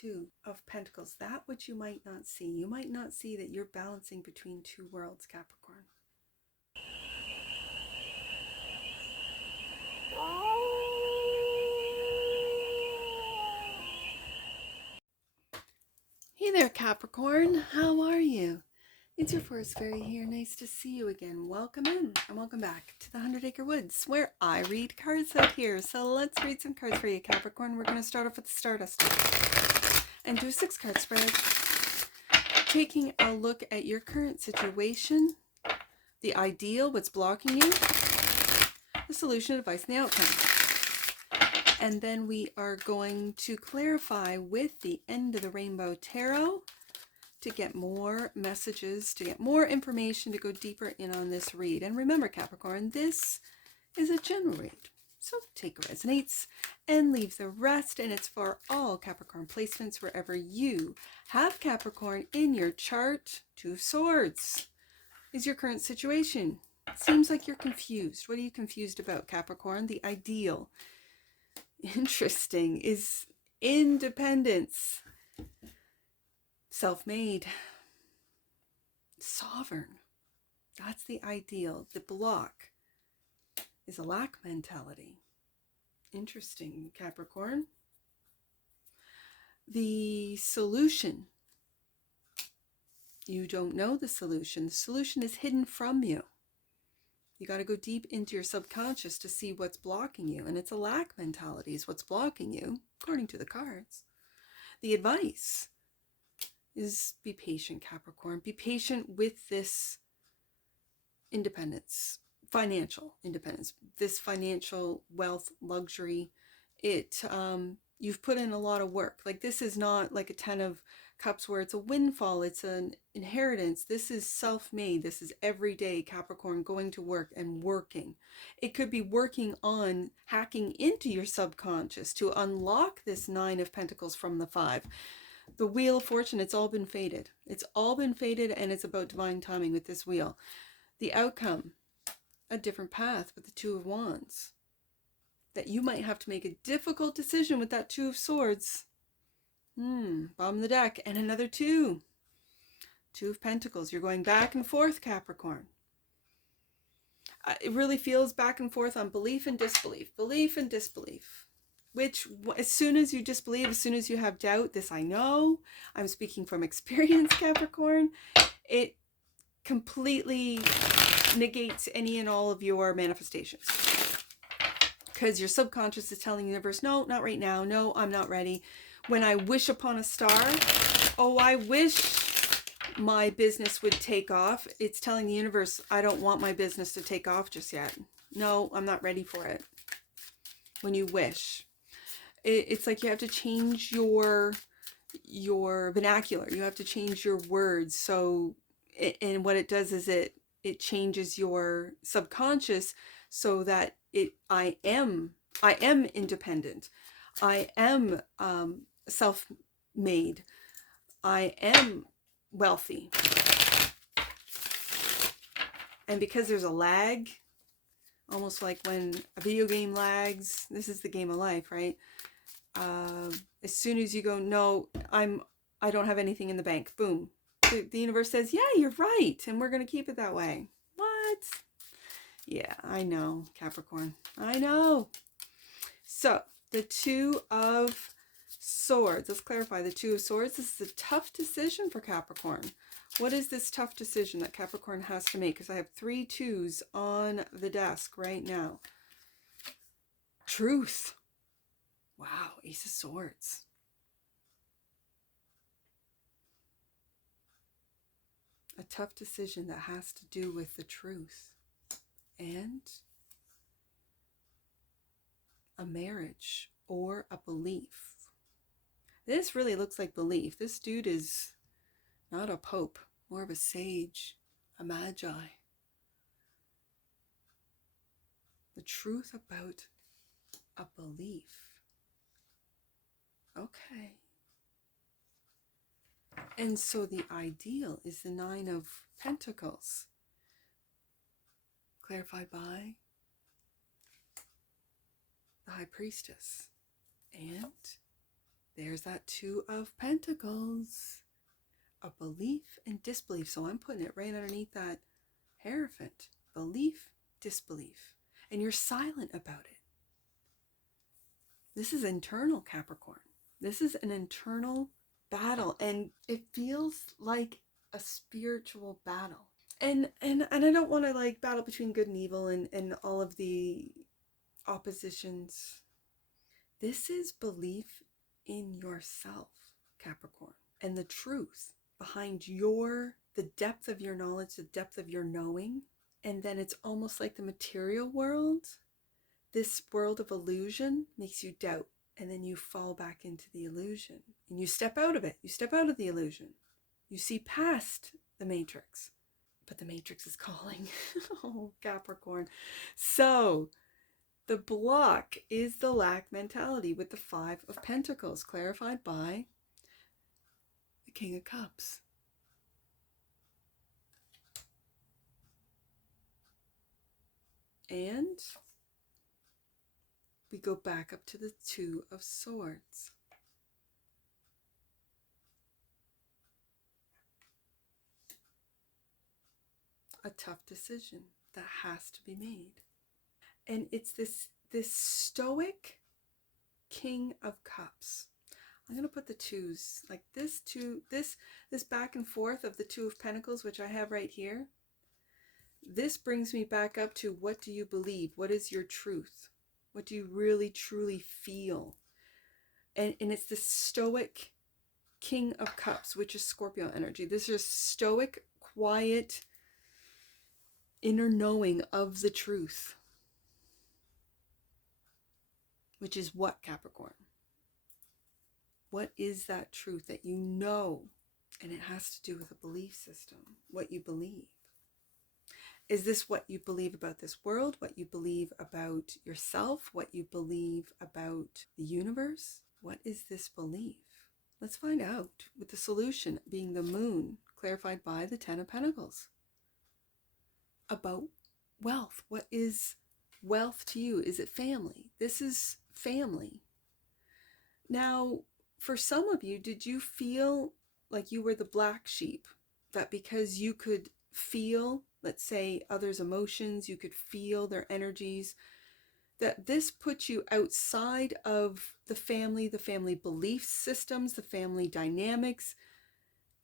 Two of Pentacles, that which you might not see. You might not see that you're balancing between two worlds, Capricorn. Hey there, Capricorn. How are you? It's your forest fairy here. Nice to see you again. Welcome in and welcome back to the 100 Acre Woods, where I read cards out here. So let's read some cards for you, Capricorn. We're going to start off with the Stardust and do a 6-card spread, taking a look at your current situation, the ideal, what's blocking you, the solution, advice, and the outcome. And then we are going to clarify with the End of the Rainbow Tarot to get more messages, to get more information, to go deeper in on this read. And remember, Capricorn, this is a general read. So take what resonates and leave the rest. And it's for all Capricorn placements wherever you have Capricorn in your chart. 2 of Swords is your current situation. Seems like you're confused. What are you confused about, Capricorn? The ideal. Interesting. Is independence. Self-made. Sovereign. That's the ideal. The block is a lack mentality. Interesting, Capricorn. The solution. You don't know the solution. The solution is hidden from you. You got to go deep into your subconscious to see what's blocking you. And it's a lack mentality is what's blocking you, according to the cards. The advice is be patient, Capricorn. Be patient with this independence, financial independence, this financial wealth, luxury. You've put in a lot of work. Like, this is not like a 10 of Cups where it's a windfall, it's an inheritance. This is self-made. This is everyday Capricorn going to work and working. It could be working on hacking into your subconscious to unlock this 9 of Pentacles from the 5. The Wheel of Fortune, it's all been fated. It's all been fated, and it's about divine timing with this wheel. The outcome, a different path with the 2 of Wands. That you might have to make a difficult decision with that 2 of Swords. Bottom of the deck, and another 2. 2 of Pentacles. You're going back and forth, Capricorn. It really feels back and forth on belief and disbelief. Belief and disbelief. Which, as soon as you disbelieve, as soon as you have doubt, this I know, I'm speaking from experience, Capricorn, it completely negates any and all of your manifestations. Because your subconscious is telling the universe, no, not right now. No, I'm not ready. When I wish upon a star, oh, I wish my business would take off. It's telling the universe, I don't want my business to take off just yet. No, I'm not ready for it. When you wish. It's like you have to change your vernacular. You have to change your words. So, and what it does is it changes your subconscious so that I am independent. I am self-made. I am wealthy. And because there's a lag, almost like when a video game lags, this is the game of life, right? As soon as you go, no, I don't have anything in the bank, boom. The universe says, yeah, you're right. And we're going to keep it that way. What? Yeah, I know, Capricorn. I know. So, the 2 of Swords. Let's clarify the 2 of Swords. This is a tough decision for Capricorn. What is this tough decision that Capricorn has to make? Because I have 3 2s on the desk right now. Truth. Wow, Ace of Swords. A tough decision that has to do with the truth. And a marriage or a belief. This really looks like belief. This dude is not a pope, more of a sage, a magi. The truth about a belief. Okay. And so the ideal is the 9 of Pentacles. Clarified by the High Priestess. And There's that Two of Pentacles. A belief and disbelief. So I'm putting it right underneath that Hierophant. Belief, disbelief. And you're silent about it. This is internal, Capricorn. This is an internal battle, and it feels like a spiritual battle. And I don't want to like battle between good and evil and all of the oppositions. This is belief in yourself, Capricorn, and the truth behind the depth of your knowledge, the depth of your knowing. And then it's almost like the material world. This world of illusion makes you doubt, and then you fall back into the illusion and you step out of it. You step out of the illusion. You see past the matrix, but the matrix is calling. Oh, Capricorn. So the block is the lack mentality with the Five of Pentacles, clarified by the King of Cups. And we go back up to the Two of Swords. A tough decision that has to be made. And it's this stoic King of Cups. I'm going to put the twos like this this back and forth of the Two of Pentacles, which I have right here. This brings me back up to, what do you believe? What is your truth? What do you really truly feel? And it's the stoic King of Cups, which is Scorpio energy. This is stoic, quiet, inner knowing of the truth. Which is what, Capricorn? What is that truth that you know? And it has to do with a belief system, what you believe. Is this what you believe about this world? What you believe about yourself? What you believe about the universe? What is this belief? Let's find out, with the solution being the Moon, clarified by the Ten of Pentacles. About wealth. What is wealth to you? Is it family? This is family. Now, for some of you, did you feel like you were the black sheep? That because you could feel, let's say, others' emotions, you could feel their energies, that this puts you outside of the family belief systems, the family dynamics,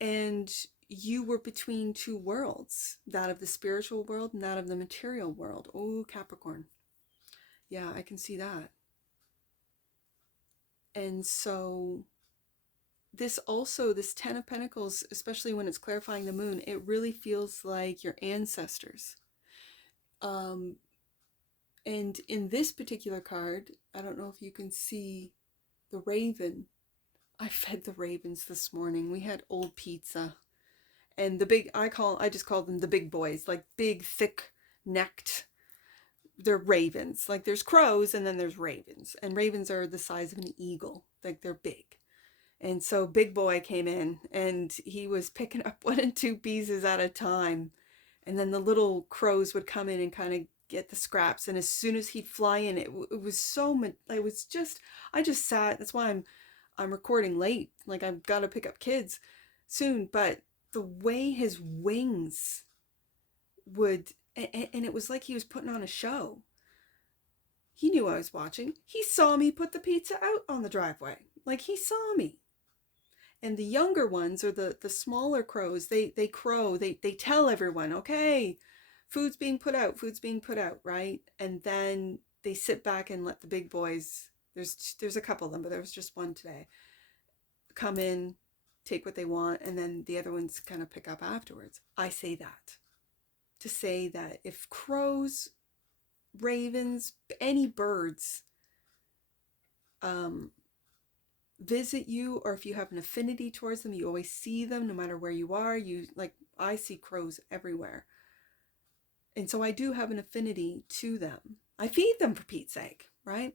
and you were between two worlds, that of the spiritual world and that of the material world. Oh, Capricorn. Yeah, I can see that. And so this Ten of Pentacles, especially when it's clarifying the Moon, it really feels like your ancestors. And in this particular card, I don't know if you can see the raven. I fed the ravens this morning. We had old pizza. And the big, I just call them the big boys, like big, thick-necked. They're ravens. Like there's crows and then there's ravens. And ravens are the size of an eagle. Like they're big. And so Big Boy came in and he was picking up 1 and 2 pieces at a time. And then the little crows would come in and kind of get the scraps. And as soon as he'd fly in, it was so, it was just, I just sat. That's why I'm recording late. Like I've got to pick up kids soon. But the way his wings would, and it was like he was putting on a show. He knew I was watching. He saw me put the pizza out on the driveway. Like he saw me. And the younger ones, or the smaller crows, they crow, they tell everyone, okay, food's being put out, right? And then they sit back and let the big boys, there's a couple of them, but there was just one today, come in, take what they want, and then the other ones kind of pick up afterwards. I say that to say that if crows, ravens, any birds visit you, or if you have an affinity towards them, you always see them no matter where you are. I see crows everywhere, and so I do have an affinity to them. I feed them, for Pete's sake, right?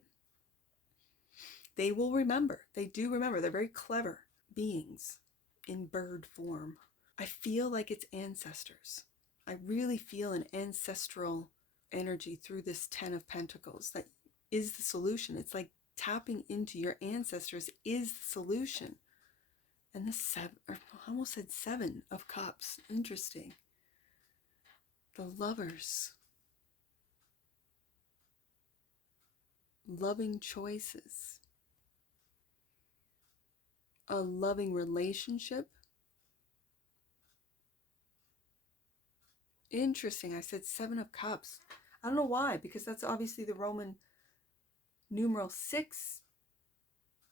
They will remember. They do remember. They're very clever beings in bird form. I feel like it's ancestors. I really feel an ancestral energy through this Ten of Pentacles that is the solution. It's like tapping into your ancestors is the solution. And the I almost said 7 of Cups. Interesting. The Lovers. Loving choices. A loving relationship. Interesting. I said 7 of Cups. I don't know why, because that's obviously the Roman numeral 6.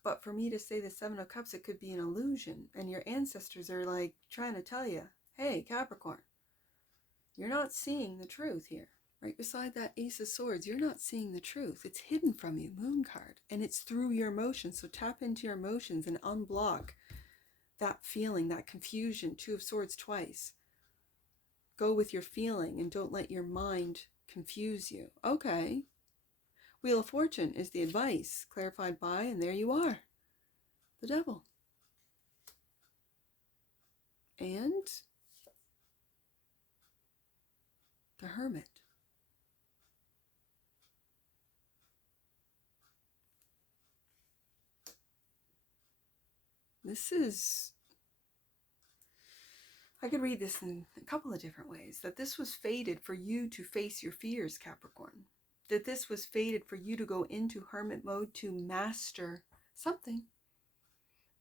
But for me to say the 7 of Cups, it could be an illusion. And your ancestors are like trying to tell you, hey, Capricorn, you're not seeing the truth here. Right beside that Ace of Swords, you're not seeing the truth. It's hidden from you, Moon card. And it's through your emotions. So tap into your emotions and unblock that feeling, that confusion. 2 of Swords twice. Go with your feeling and don't let your mind confuse you. Okay. Wheel of Fortune is the advice clarified by, and there you are, the Devil. And the Hermit. This is, I could read this in a couple of different ways, that this was fated for you to face your fears, Capricorn. That this was fated for you to go into hermit mode to master something.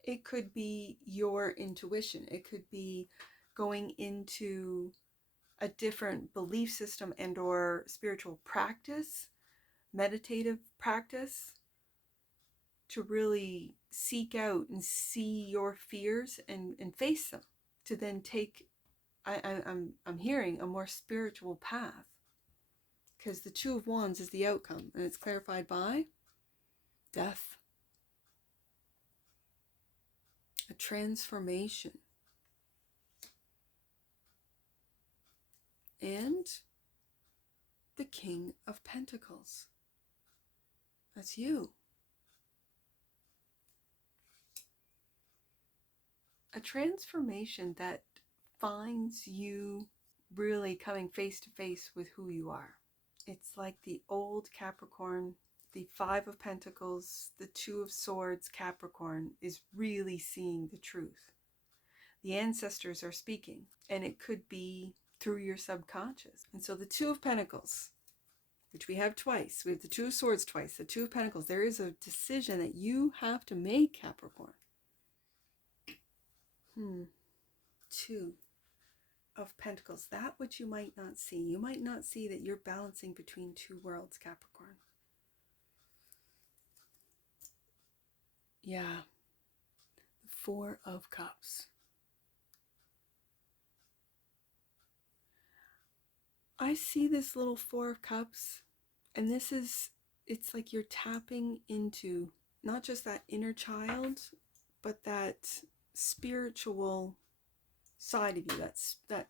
It could be your intuition. It could be going into a different belief system and or spiritual practice, meditative practice, to really seek out and see your fears and face them, to then take, I'm hearing, a more spiritual path. Because the 2 of Wands is the outcome, and it's clarified by death. A transformation. And the King of Pentacles. That's you. A transformation that finds you really coming face to face with who you are. It's like the old Capricorn, the 5 of Pentacles, the 2 of Swords Capricorn is really seeing the truth. The ancestors are speaking, and it could be through your subconscious. And so the 2 of Pentacles, which we have twice, we have the 2 of Swords twice, the 2 of Pentacles, there is a decision that you have to make, Capricorn. 2 of Pentacles, that which you might not see. You might not see that you're balancing between 2 worlds, Capricorn. Yeah. The 4 of Cups. I see this little 4 of Cups, and this is, it's like you're tapping into not just that inner child, but that spiritual side of you, that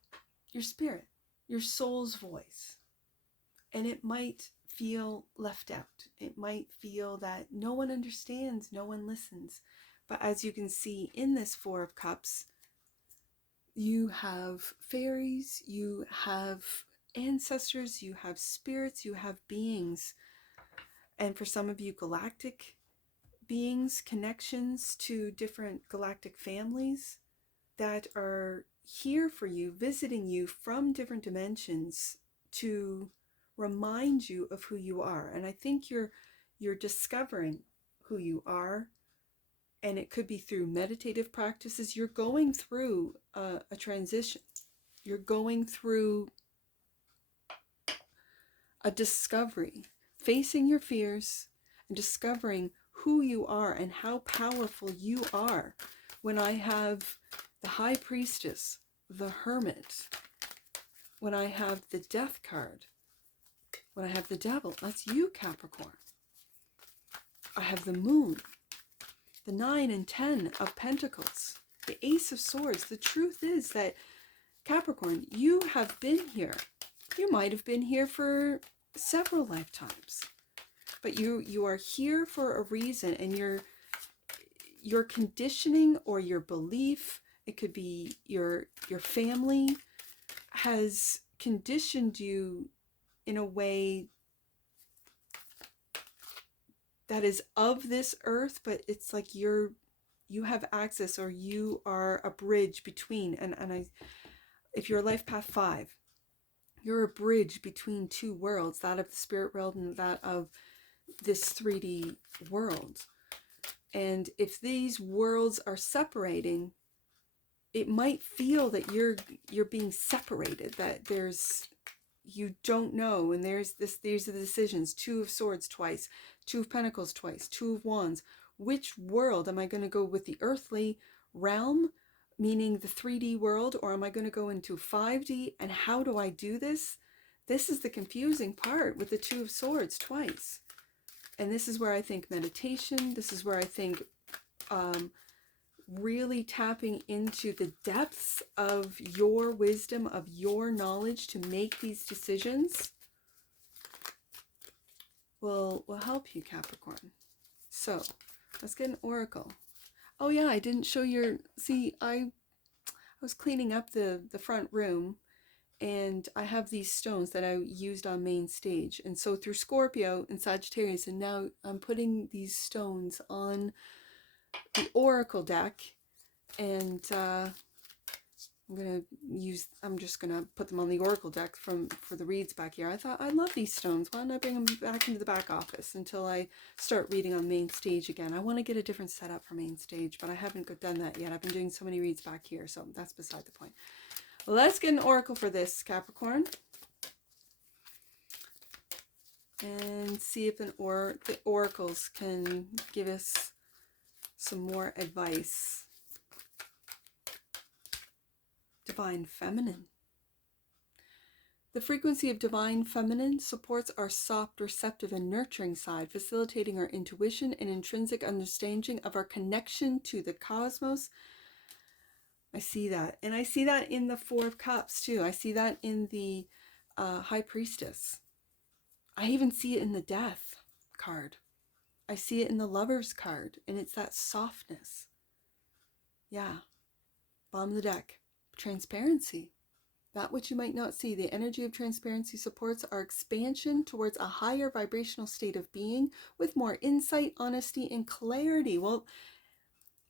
your spirit, your soul's voice. And it might feel left out. It might feel that no one understands, no one listens. But as you can see in this 4 of Cups, you have fairies, you have ancestors, you have spirits, you have beings. And for some of you, galactic beings, connections to different galactic families that are here for you, visiting you from different dimensions to remind you of who you are. And I think you're discovering who you are, and it could be through meditative practices. You're going through a transition. You're going through a discovery, facing your fears and discovering who you are and how powerful you are. When I have the High Priestess, the Hermit, when I have the Death card, when I have the Devil, that's you, Capricorn. I have the Moon, the 9 and 10 of Pentacles, the Ace of Swords. The truth is that, Capricorn, you have been here. You might have been here for several lifetimes, but you are here for a reason, and your conditioning or your belief, it could be your family, has conditioned you in a way that is of this earth, but it's like you have access, or you are a bridge between, if you're life path 5, you're a bridge between two worlds, that of the spirit world and that of this 3D world. And if these worlds are separating, it might feel that you're being separated, that you don't know, and these are the decisions. 2 of Swords twice, 2 of Pentacles twice, 2 of Wands. Which world am I going to go with? The earthly realm, meaning the 3D world, or am I going to go into 5D? And how do I do this? This is the confusing part with the 2 of Swords twice. And this is where I think meditation, this is where I think really tapping into the depths of your wisdom, of your knowledge to make these decisions will help you, Capricorn. So let's get an oracle. Oh yeah, I didn't show your, see, I was cleaning up the front room, and I have these stones that I used on main stage. And so through Scorpio and Sagittarius, and now I'm putting these stones on the oracle deck, and I'm just gonna put them on the oracle deck for the reads back here. I thought, I love these stones. Why don't I bring them back into the back office until I start reading on main stage again? I want to get a different setup for main stage, but I haven't done that yet. I've been doing so many reads back here, so that's beside the point. Let's get an oracle for this, Capricorn, and see if the oracles can give us some more advice. Divine Feminine. The frequency of Divine Feminine supports our soft, receptive, and nurturing side, facilitating our intuition and intrinsic understanding of our connection to the cosmos. I see that. And I see that in the 4 of Cups too. I see that in the High Priestess. I even see it in the Death card. I see it in the Lovers card. And it's that softness. Yeah. Bottom of the deck. Transparency. That which you might not see. The energy of transparency supports our expansion towards a higher vibrational state of being with more insight, honesty, and clarity. Well,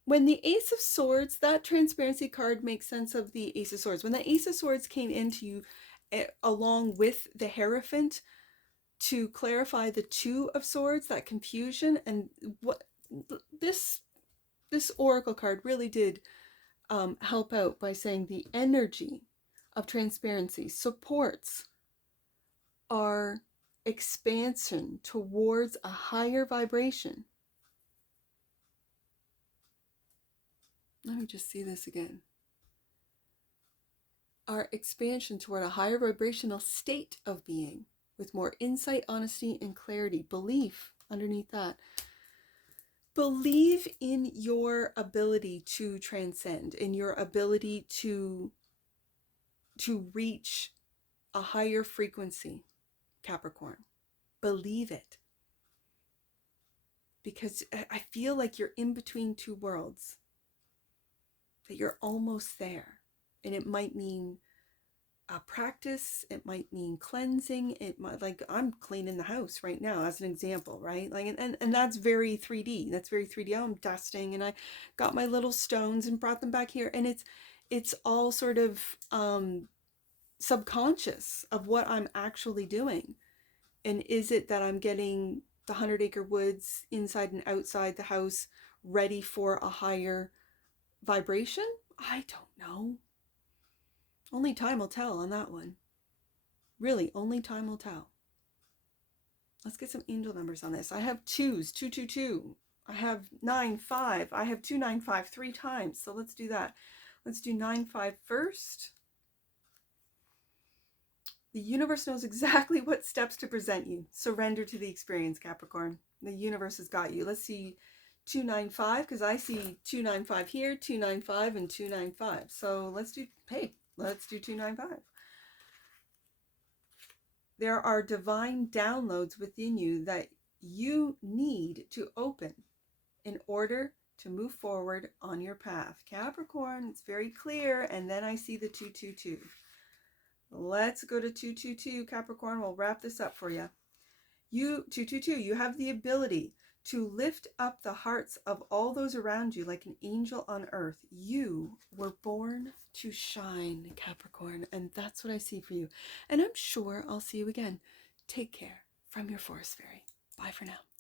when the Ace of Swords, that transparency card makes sense of the Ace of Swords. When the Ace of Swords came into you along with the Hierophant to clarify the 2 of Swords, that confusion, and what this oracle card really did help out by saying the energy of transparency supports our expansion towards a higher vibration. Let me just see this again. Our expansion toward a higher vibrational state of being with more insight, honesty, and clarity. Belief underneath that. Believe in your ability to transcend, in your ability to reach a higher frequency, Capricorn. Believe it. Because I feel like you're in between 2 worlds. That you're almost there. And it might mean a practice, it might mean cleansing, it might, like I'm cleaning the house right now as an example, right? Like and that's very 3D. That's very 3D. I'm dusting, and I got my little stones and brought them back here, and it's all sort of subconscious of what I'm actually doing. And is it that I'm getting the 100-acre woods inside and outside the house ready for a higher vibration? I don't know. Only time will tell on that one. Really, only time will tell. Let's get some angel numbers on this. I have 2s, 222. I have 9-5. I have 295 3 times. So let's do that. Let's do 9-5 first. The universe knows exactly what steps to present you. Surrender to the experience, Capricorn. The universe has got you. Let's see 295, because I see 295 here, 295, and 295. So let's do 295. There are divine downloads within you that you need to open in order to move forward on your path. Capricorn, it's very clear. And then I see the 222. Let's go to 222, Capricorn. We'll wrap this up for you. 222, you have the ability to lift up the hearts of all those around you like an angel on earth. You were born to shine, Capricorn, and that's what I see for you. And I'm sure I'll see you again. Take care from your forest fairy. Bye for now.